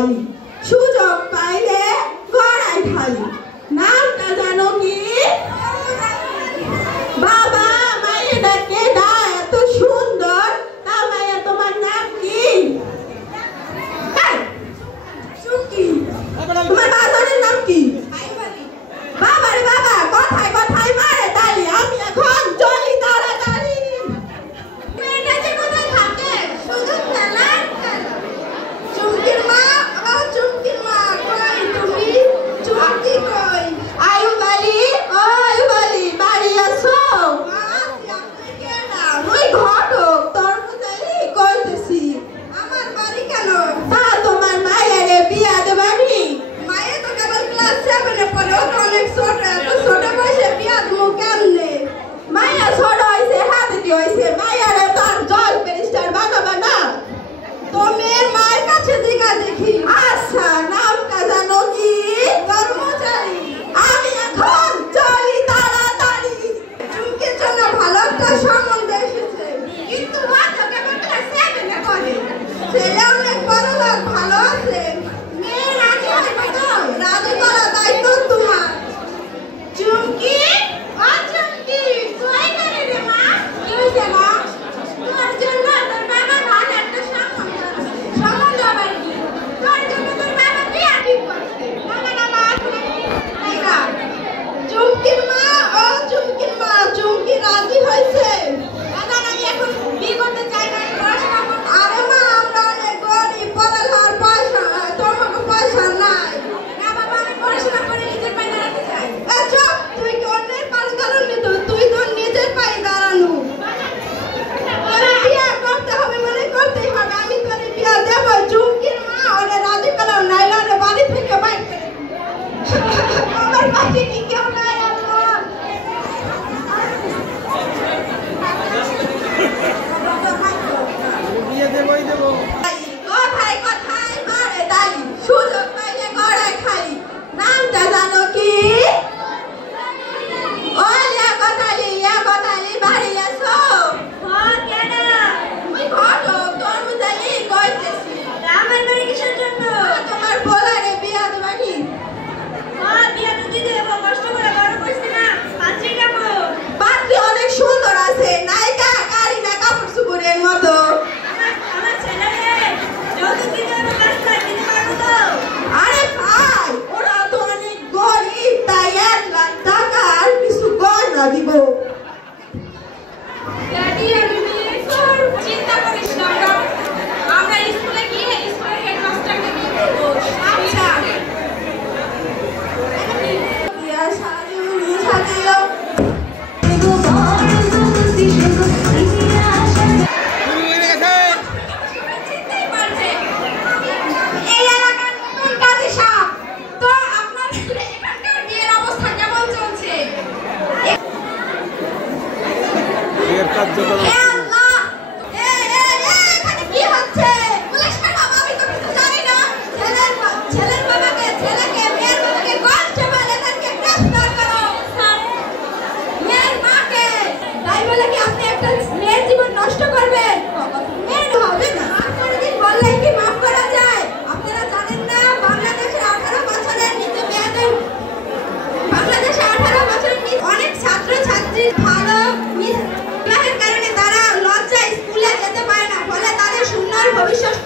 বালি সুযোগ পাইলে গড়াই খালি নামটা জানো কি বাবা মায়ের ডাকে দা এত সুন্দর তা মায়া তোমার নাম কি তোমার বাজারের নাম কি বাবারে বাবা কথায় কথায় মারে তালি আমি এখন চলি তাড়াতাড়ি মেয়েটা যে কোথায় থাকে শুধু খেলার খেলা চুমকির মা ও চুমকির মা কই তুমি চুমকি কই আয়ুবালি ও আয়ুবালি বাড়ি আসো ওই ঘটক তোর বুঝালি কইতেছি আমার বাড়ি কেন তা তোমার মায়ের বিয়া দেবানি মায়ে তো কেবল ক্লাস 7 এ পড়ে ও অনেক ছোট এত ছোট বয়সে বিয়া দেবো কেমনে মায়া ছোট হইছে হাতে দি হইছে মায়ের তার জল পেরিস্টার বানাবা না তোমার মায়ের কাছে জিজ্ঞাসা দেখি আচ্ছা নামটা জানো কি কর্মচারী আমি এখন চলি তাড়াতাড়ি চুমকির জন্য ভালো একটা সম্বন্ধ এসেছে কিন্তু মা তো কেবল ক্লাস 7 এ পড়ে ছেলে অনেক বড় লোক ভালো আছে মেয়ে রাজি হবে তো রাজি করা দায়িত্ব তোমার চুমকি ও চুমকি কই গেলে রে মা কি হইছে মা তোর জন্য তোর বাবা ভালো একটা সম্বন্ধ আবার কি তোর জন্য তোর বাবা বিয়া ঠিক করছে না না না চুমকির মা ও চুমকির মা চুমকি রাজি হইছে না আমি এখন বিয়ে করতে চাই না পড়াশোনা করতে আরে মা আমরা অনেক গরিব পড়ালেখার পয়সা তোমাকে পয়সা নাই না বাবা আমি পড়াশোনা করে নিজের পায়ে দাঁড়াতে চাই আচ্ছা তুই কি অন্যের পায়ে দাঁড়ানো তো তুই তো নিজের পায়ে দাঁড়ানো তোরা বিয়ে করতে হবে মানে করতেই হবে আমি তোরে বিয়ে দেব চুমকির মা ওরে রাজি করাও নাইলে ওরে বাড়ি থেকে বাইর করে আমার পাশে কি কেউ নাই আল্লাহ বিয়ে দেবই দেব কথায় কথায় মারে তালি সুযোগ পাইলে গড়াই খালি নামটা জানো কি ও কথালি বাড়ি আসো কেন ওই ঘটক তোর বুঝালি কইতেছি আমার বাড়ি কিসের জন্য তোমার বলারে বিয়া দেবানি বিয়া তো দিতে দেবো কষ্ট করে বড় করছি না পাত্রী কেমন পাত্রী অনেক সুন্দর আছে নায়িকা কারিনা কাপুর সুপুরের মতো আমার ছেলেরে যৌতুক দিতে হবে কাজটা দিতে পারবো তো আরে ভাই ওরা তো অনেক গরিব তাই 1 লাখ টাকা আর কিছু গয়না দিব ড্যাডি আমি বিয়ে করব চিন্তা করিস না আমরা স্কুলে গিয়ে স্কুলের হেডমাস্টারকে নিয়ে বলবো আচ্ছা ইয়া সাজু সাজিও এই এলাকার নতুন কাজী সাহেব তো আপনার এখানকার বিয়ের অবস্থা কেমন চলছে বিয়ের কার্যক্রম এখানে কি হচ্ছে পুলিশ ম্যাডাম আমি তো কিছু জানি না ছেলের বাবাকে ছেলেকে মেয়ের বাবাকে কনস্টেবল এদেরকে গ্রেফতার করো মেয়ের মাকে তাই বলে কি আপনি একটা মেয়ের জীবন নষ্ট করবেন মেয়ের হবে না কোনদিন বললেই কি মাফ করা যায় আপনারা জানেন না বাংলাদেশের 18 বছরের নিচে মেয়েদের বাংলাদেশে 18 বছরের নিচে অনেক ছাত্র ছাত্রী ভালো কারণে তারা লজ্জায় স্কুলে যেতে পারে না ফলে তাদের সুন্দর ভবিষ্যৎ